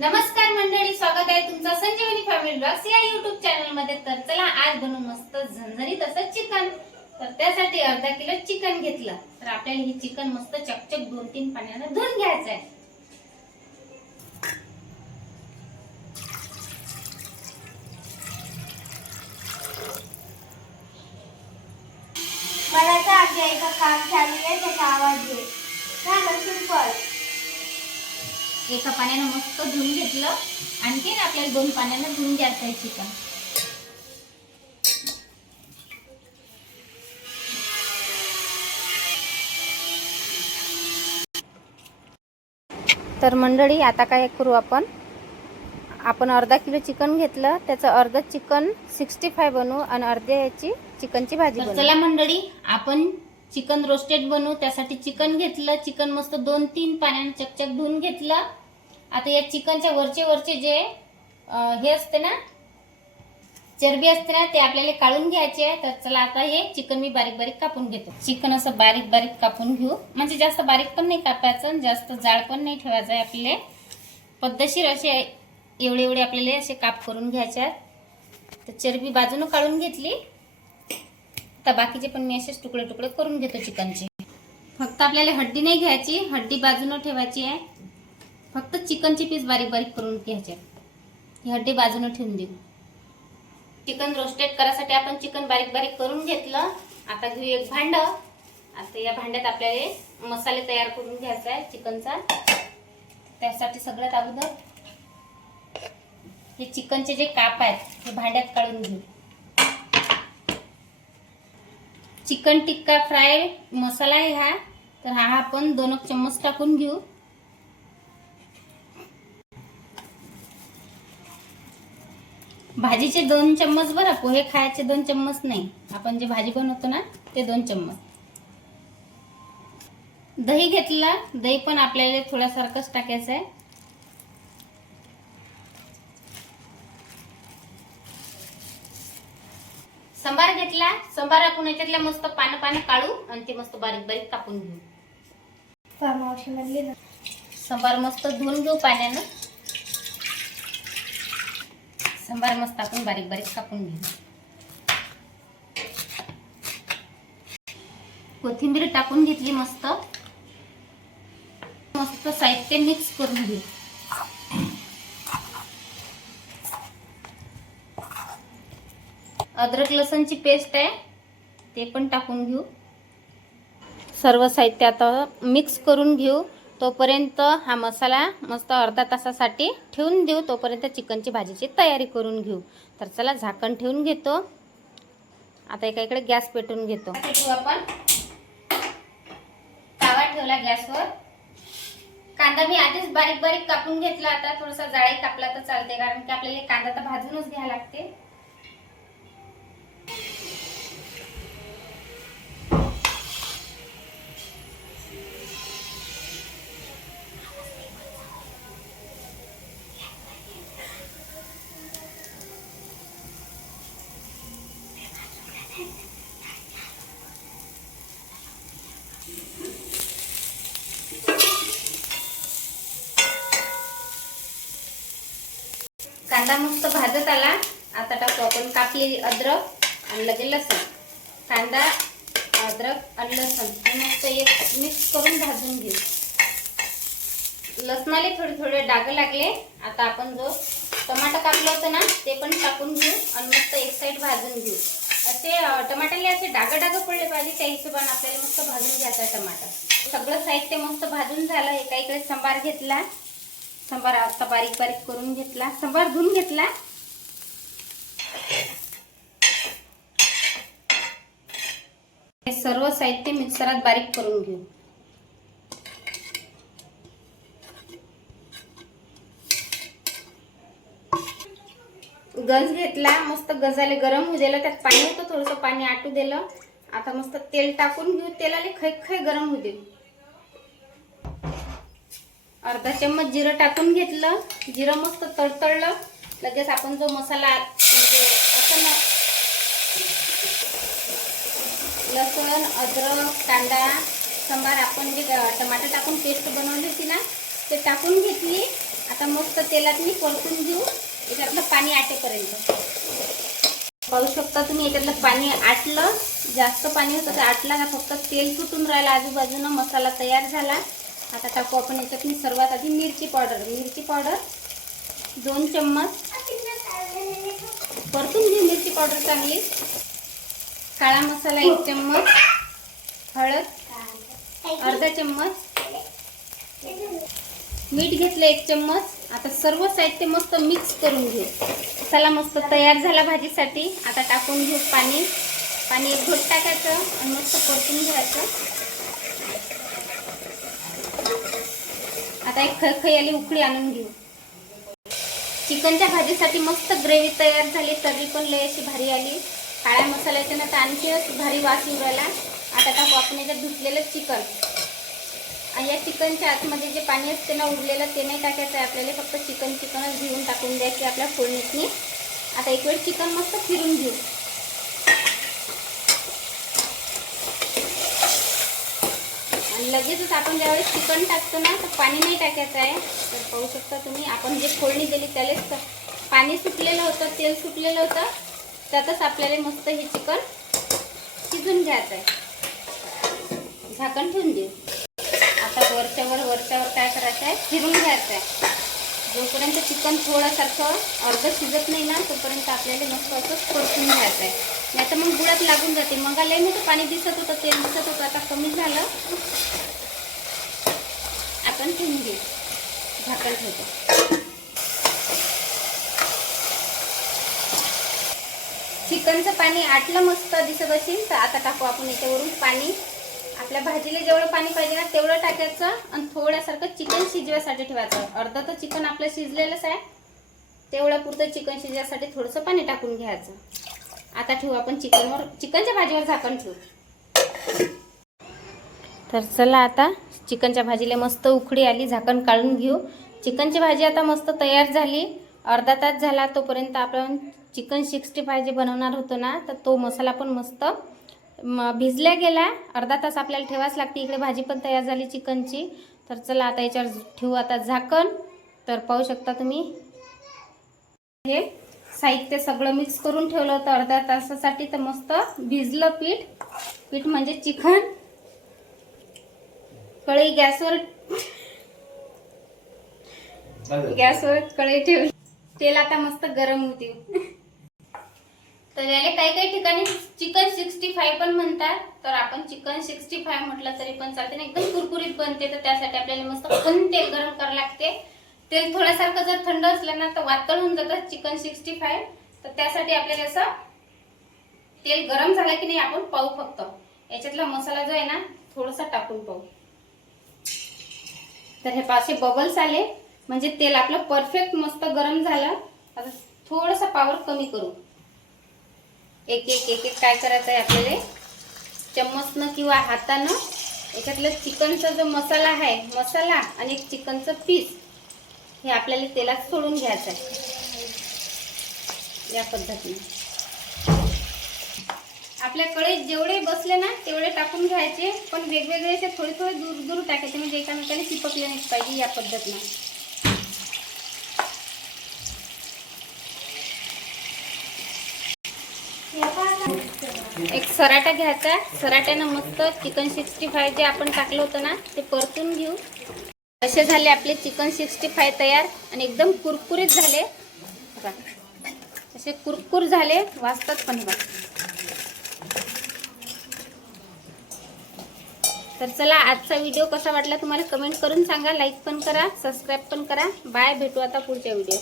नमस्कार मंडळी, स्वागत आहे तुमचं संजीवनी फॅमिली ब्लॉग्स या YouTube चॅनल मध्ये। तर चला आज बनवू मस्त झणझणीत असं चिकन। तर त्यासाठी अर्धा किलो चिकन घेतलं। तर आपल्याला हे चिकन मस्त चकचक 2-3 पाण्याने धुवून घ्यायचं आहे। मराठा आज्ञा काम चालू आहे, त्याचा आवाज घे। सिंपल एका पाण्याने मस्त धुवून घेतलं। आणखी आपल्याला 2 पाण्याने धुवून घ्यायचं आहे चिकन। तर मंडळी आता काय करू आपण अर्धा किलो चिकन घेतलं, त्याचं अर्ध चिकन 65 बनवू आणि अर्ध्या याची चिकनची भाजी बनवू। चला मंडळी आपण चिकन रोस्टेड बनवू। त्यासाठी चिकन घेतलं, चिकन मस्त 2-3 पाण्याने चकचक धुवून घेतलं। आता या चिकनच्या वरचे जे हे असते ना, चरबी असते ना, ते आपल्याला काढून घ्यायचे आहे। तर चला आता हे चिकन मी बारीक बारीक कापून घेतो। चिकन असं बारीक बारीक कापून घेऊ, म्हणजे जास्त बारीक पण नाही कापायचं, जास्त जाड पण नाही ठेवायचं आहे। आपले पद्धतशीर असे एवढे एवढे आपल्याला असे काप करून घ्यायचे आहेत। तर चरबी बाजूने काढून घेतली। आता बाकीचे पण मी असेच तुकडे तुकडे करून घेतो चिकनचे। फक्त आपल्याला हड्डी नाही घ्यायची, हड्डी बाजूने ठेवायची आहे। फक्त चिकनची पीस बारीक बारीक करून घ्यायचे। ही हड्डी बाजूने ठेवून देऊ। चिकन रोस्टेड करायसाठी आपण चिकन बारीक बारीक करून घेतलं। आता घेऊ एक भांड। आता या भांड्यात आपल्याला मसाले तयार करून घ्यायचा आहे चिकनचा। त्यासाठी सगळ्यात अगोदर हे चिकनचे जे काप आहेत हे भांड्यात काढून घेऊ। चिकन टिक्का फ्राय मसाला आहे हा, तर हा आपण 2 चम्मच टाकून घेऊ। भाजीचे 2 चम्मच बरं, पोहे खायचे 2 चम्मच नाही। आपण जे भाजी बनवतो ना ते 2 चम्मच। दही घेतला, दही पण आपल्याला थोड्यासारखंच टाकायचं आहे। संबार घेतला, संबार आपण याच्यातल्या मस्त पानं काढू आणि ते मस्त बारीक बारीक कापून घेऊ। मावशी म्हणली ना, संबार मस्त धुवून घेऊ पाण्यानं। संबार मस्त आपण बारीक बारीक कापून घेऊ। कोथिंबीर टाकून घेतली मस्त। मस्त साहित्य मिक्स करून घेऊ। अद्रक लसूणची पेस्ट आहे ते पण टाकून घेऊ। सर्व साहित्य आता मिक्स करून घेऊ। तोपर्यंत हा मसाला मस्त अर्धा तासासाठी ठेवून देऊ। तोपर्यंत चिकनची भाजीची तयारी करून घेऊ। तर चला झाकण ठेवून घेतो। आता एका इकडे गॅस पेटवून घेतो। आपण तवा ठेवला गॅसवर। कांदा मी आधीच बारीक बारीक कापून घेतला। आता थोडासा जाडी कापला तर चालते, कारण की आपल्याला कांदा तर भाजूनच घ्यायला लागते। कांदा मस्त भाजत आला। आता टाकू आपण कापलेली अद्रक आणि लगे लसूण। कांदा, अद्रक आणि लसूण हे मस्त एक मिक्स करून भाजून घेऊ। लसणाला थोडे थोडे डाग लागले। आता आपण जो टमाटर कापलं होतं ना ते पण टाकून घेऊ आणि मस्त एक साइड भाजून घेऊ। असे टमाटरला असे डाग पडले पाहिजे, त्या हिशोबाने आपल्याला मस्त भाजून घ्यायचा टमाटर। सगळं साहित्य मस्त भाजून झालं। एका इकडे संबार घेतला, संबार आता बारीक बारीक करून घेतला। संबार धुवून घेतला। हे सर्व साहित्य मिक्सरात बारीक करून घेऊ। गंज घेतला, मस्त गंजाले गरम होऊ दिलं। त्यात पाणी होतं, थोडंसं पाणी आटू दिलं। आता मस्त तेल टाकून घेऊ। तेलाले खै गरम होऊ दे। अर्धा चम्मच जिरं टाकून घेतलं। जिरं मस्त तडतडलं, लगेच आपण जो मसाला म्हणजे असं ना, लसूण, अद्रक, कांदा, संबार आपण जे टमाटर टाकून पेस्ट बनवली होती ना ते टाकून घेतली। आता मस्त तेलात मी परतून घेऊ याच्यातलं पाणी आटेपर्यंत. पाहू शकता तुम्ही याच्यातलं पाणी आटलं, जास्त पाणी होतं ते आटलं ना, फक्त तेल सुटून राहिलं आजूबाजूनं. मसाला तयार झाला. आता टाकू आपण याच्यात मी सर्वात आधी मिरची पावडर 2 चम्मच परतून घेऊ मिरची पावडर चांगली. काळा मसाला 1 चम्मच, हळद अर्धा चम्मच, मीठ घेतलं 1 चम्मच. आता सर्व साहित्य मस्त मिक्स करून घेऊ. मसाला मस्त तयार झाला भाजीसाठी. आता टाकून घेऊ पाणी 1 घोट टाकायचं आणि मस्त परतून घ्यायचं. आता एक खळखळी उकळी आणून घेऊ. चिकनच्या भाजीसाठी मस्त ग्रेव्ही तयार झाली. तर्री पण लय अशी भारी आली. काळ्या मसाल्याच्या ना तर आणखीच भारी वास येऊ राहिला. आता टाकू आपण याच्यात धुतलेलं चिकन. आणि या चिकनच्या आतमध्ये जे पाणी असते ना उरलेलं ते नाही टाकायचं आहे आपल्याला, फक्त चिकनच घेऊन टाकून द्यायचे आपल्या फोडणीतनी. आता एक वेळ चिकन मस्त फिरून घेऊ. आणि लगेचच आपण ज्यावेळेस चिकन टाकतो ना तर पाणी नाही टाकायचं आहे. तर पाहू शकता तुम्ही आपण जे फोडणी दिली त्यालाच पाणी सुटलेलं होतं, तेल सुटलेलं होतं, त्यातच आपल्याला मस्त हे चिकन शिजून घ्यायचं आहे. झाकण ठेवून देऊ. आता वरच्यावर काय करायचं आहे, फिरून घ्यायचं आहे. जोपर्यंत चिकन थोडंसारखं अर्ध शिजत नाही ना तोपर्यंत आपल्याला मस्त असं परतून घ्यायचं आहे. नाही तर मग बुडात लागून जाते. मग लय मोठं पाणी दिसत होतं, तेल दिसत होतं, आता कमी झालं. आपण ठेवून घेऊ. झाकण ठेवतो. चिकनचं पाणी आटलं मस्त दिसत असेल तर आता टाकू आपण याच्यावरून पाणी. आपल्या भाजीला जेवढं पाणी पाहिजे ना तेवढं टाकायचं आणि थोड्यासारखं चिकन शिजवायसाठी ठेवायचं. अर्ध तर चिकन आपलं शिजलेलंच आहे, तेवढं पुरतं चिकन शिजवायसाठी थोडंसं पाणी टाकून घ्यायचं. आता ठेवू आपण चिकनच्या भाजीवर झाकण ठेवू. तर चला आता चिकनच्या भाजीला मस्त उकळी आली, झाकण काढून घेऊ. चिकनची भाजी आता मस्त तयार झाली. अर्धा तास झाला. तोपर्यंत आपण चिकन 65 जे बनवणार होतो ना तर तो मसाला पण मस्त भिजल्या गेला. अर्धा तास आपल्याला ठेवाच लागते. इकडे भाजी पण तयार झाली चिकनची. तर चला आता याच्यावर ठेवू आता झाकण. तर पाहू शकता तुम्ही हे साहित्य सगळं मिक्स करून ठेवलं होतं अर्धा तासासाठी. तर मस्त भिजलं पीठ म्हणजे चिकन. कढई गॅसवर कढई ठेवली. तेल आता मस्त गरम होते. तर याला काही ठिकाणी चिकन 65 पण म्हणतात. तर आपण चिकन 65 म्हटलं तरी पण चालते ना, एकदम कुरकुरीत बनते. तर त्यासाठी आपल्याला मस्त पण तेल गरम करावं लागते. तेल थोड्यासारखं जर थंड असलं ना तर वातळ होऊन जातं चिकन 65. तर त्यासाठी आपल्याला असं तेल गरम झालं की नाही आपण पाहू. फक्त याच्यातला मसाला जो आहे ना थोडासा टाकून पाहू. तर हे पाचशे बबल्स आले म्हणजे तेल आपलं परफेक्ट मस्त गरम झालं. आता थोडासा पावर कमी करू. एक काय करायचं आहे आपल्याला, चम्मचनं किंवा हातानं याच्यातलं चिकनचा जो मसाला आहे, मसाला आणि एक चिकनचं पीस हे आपल्याला तेलात सोडून घ्यायचं आहे. या पद्धतीने आपल्याकडे जेवढे बसले ना तेवढे टाकून घ्यायचे, पण वेगवेगळे असे थोडे दूर टाकायचे म्हणजे एकामेकाला चिपकले नाही पाहिजे. या पद्धतीने एक सराटा घ्यायचा. सराट्यानं मस्त चिकन 65 जे आपण टाकलं होतं ना ते परतून घेऊ. असे झाले आपले चिकन 65 तयार आणि एकदम कुरकुरीत झाले. असे कुरकुर झाले, वाजतात पण बघा. तर चला आजचा व्हिडिओ कसा वाटला तुम्हाला कमेंट करून सांगा. लाईक पण करा, सबस्क्राईब पण करा. बाय, भेटू आता पुढच्या व्हिडिओ.